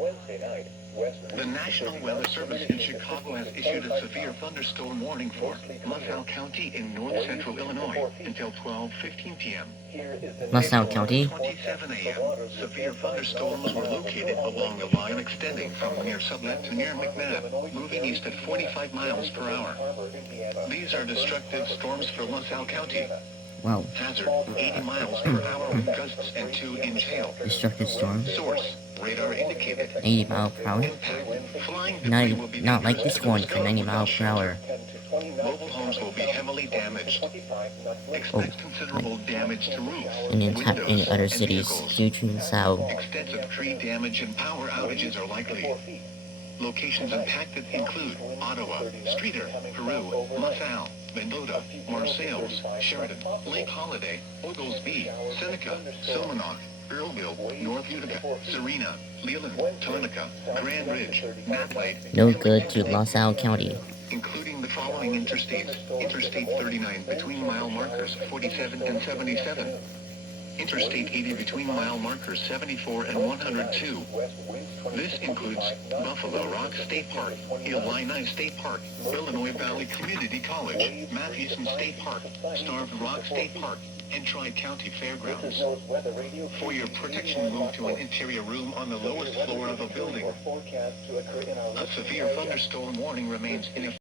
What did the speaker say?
The National Weather Service in Chicago has issued a severe thunderstorm warning for LaSalle County in north-central Illinois until 12:15 p.m. LaSalle County? 27 a.m. Severe thunderstorms were located along the line extending from near Salle to near McNabb, moving east at 45 miles per hour. These are destructive storms for LaSalle County. Wow. Hazard, 80 miles per hour with gusts and 2-inch hail. Destructive storm? Source, radar indicated. 80 miles per hour? Impact, flying debris will be Not like dangerous this to one, escape 90 miles without per hour. Mobile homes will be heavily damaged. Expect considerable damage to roofs, In windows, other and cities vehicles. due to LaSalle. Extensive tree damage and power outages are likely. Locations impacted include Ottawa, Streator, Peru, LaSalle, Mendota, Marseilles, Sheridan, Lake Holiday, Oglesby, Seneca, Somonauk, Earlville, North Utica, Serena, Leland, Tonica, Grand Ridge, Naplate. No good to LaSalle County. Including the following interstates: Interstate 39 between mile markers 47 and 77. Interstate 80 between mile markers 74 and 102. This includes Buffalo Rock State Park, Illini State Park, Illinois Valley Community College, Mathewson State Park, Starved Rock State Park, and Tri-County Fairgrounds. For your protection, move to an interior room on the lowest floor of a building. A severe thunderstorm warning remains in effect.